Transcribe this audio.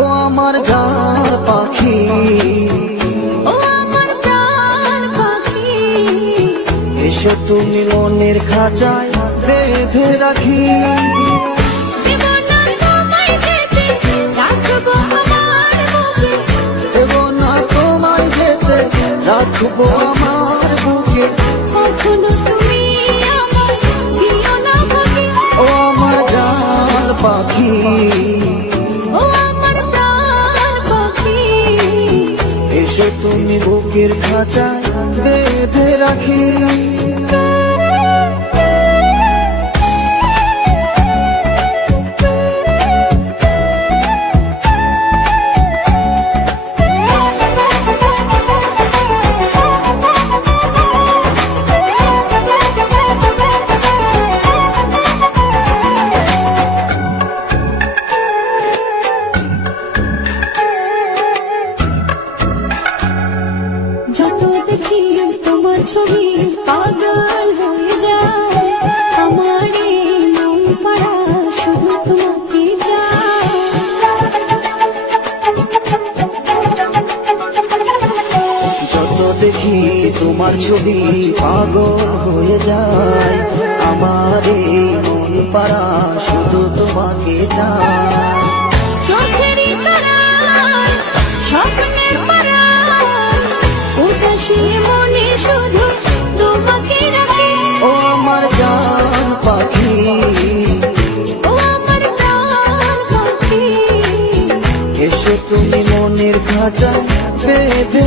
ও আমার জান পাখি, ও আমার প্রাণ পাখি, এসো তুমি মনের খাঁচায় বেঁধে রাখি। দেব না তোমায় যেতে, রাখবো আমার বুকে, দেব না তোমায় যেতে, রাখবো আমার বুকে। কখনো তুমি আমায় দিও না ভাগে। ও আমার জান পাখি, ও আমার প্রাণ পাখি, এসো তুমি বুকের খাঁচায় বেঁধে রাখি। যত দেখি তোমার ছবি পাগল হয়ে যায়, আমার এই মন পাড়া শুধু তোমাকে চায়। যত দেখি তোমার ছবি পাগল হয়ে যায়, আমার এই মন পাড়া শুধু তোমাকে চায়। চোখেরই তারায়, স্বপ্নের পাড়ায়, উদাসী মনে শুধু তোমাকে রাখে। ও আমার জান পাখি, ও আমার প্রাণ পাখি, এসো তুমি মনের খাঁচায় বেঁধে